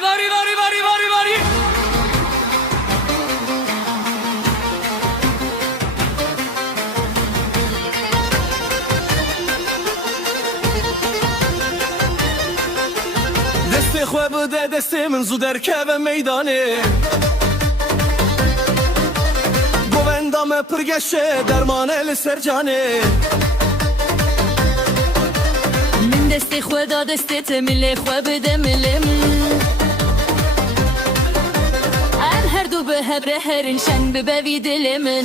باری باری باری باری باری دست خواه بده دست من زو در که میدانه گوندام پرگشه درمانه لسرجانه من دستی خدا دستت ملی خواه بده ملی من ان هر دو به هبره هرین شن ببوی دل من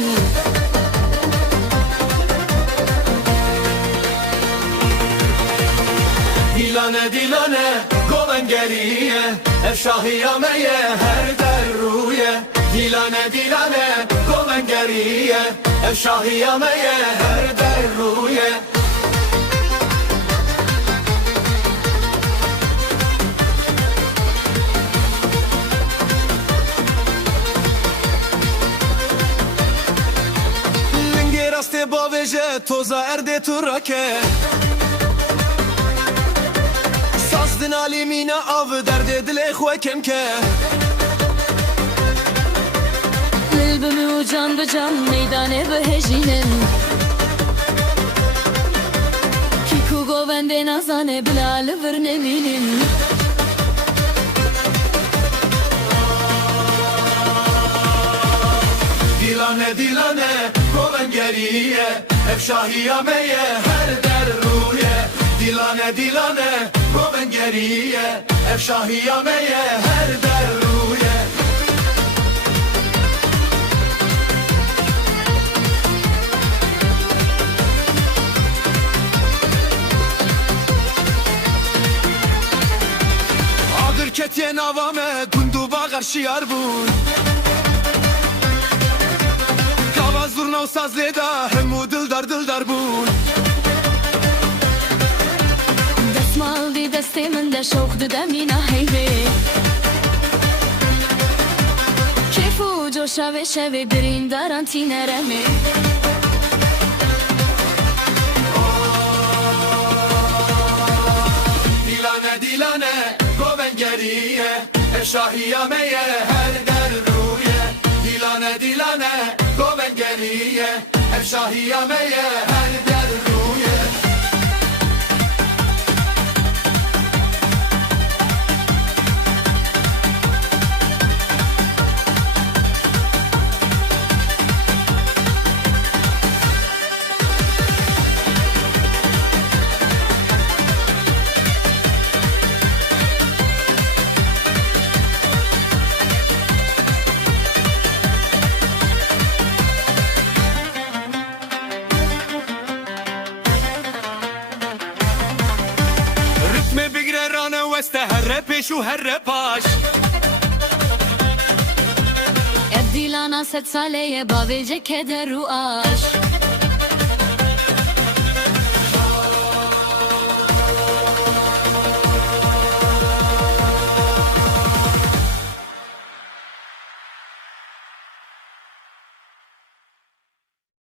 دیلانه دیلانه گوهنگریه افشاهیامه هر در رویه دیلانه دیلانه گوهنگریه افشاهیامه هر در رویه لنگی راست با وجه توزا ارده تو راکه نالی مینا آو درد دل خواه کم که قلبimi و can به can میدانه به هجینن کیکو گوونده نازانه بلال ور نمینن دیلانه دیلانه گوهنگریه افشاهیامه هر در رویه دیلانه دیلانه گوهنگریه افشاهیامه هر در رویه آدر کتیه نوامه گندو باغر شیار بون کاواز زورنا و ساز لیدا همو دلدار بون دستمال دی دستی من ده شوق ده مینا هیوه کیف و جوشا و شوه برین داران تی نرمه دیلانه دیلانه گوهنگریه افشاهیامه هر در رویه دیلانه دیلانه گوهنگریه افشاهیامه هر در رویه وسته هر پیش و هر پاش ابدیلانا 100 ساله باویجه که در رو آش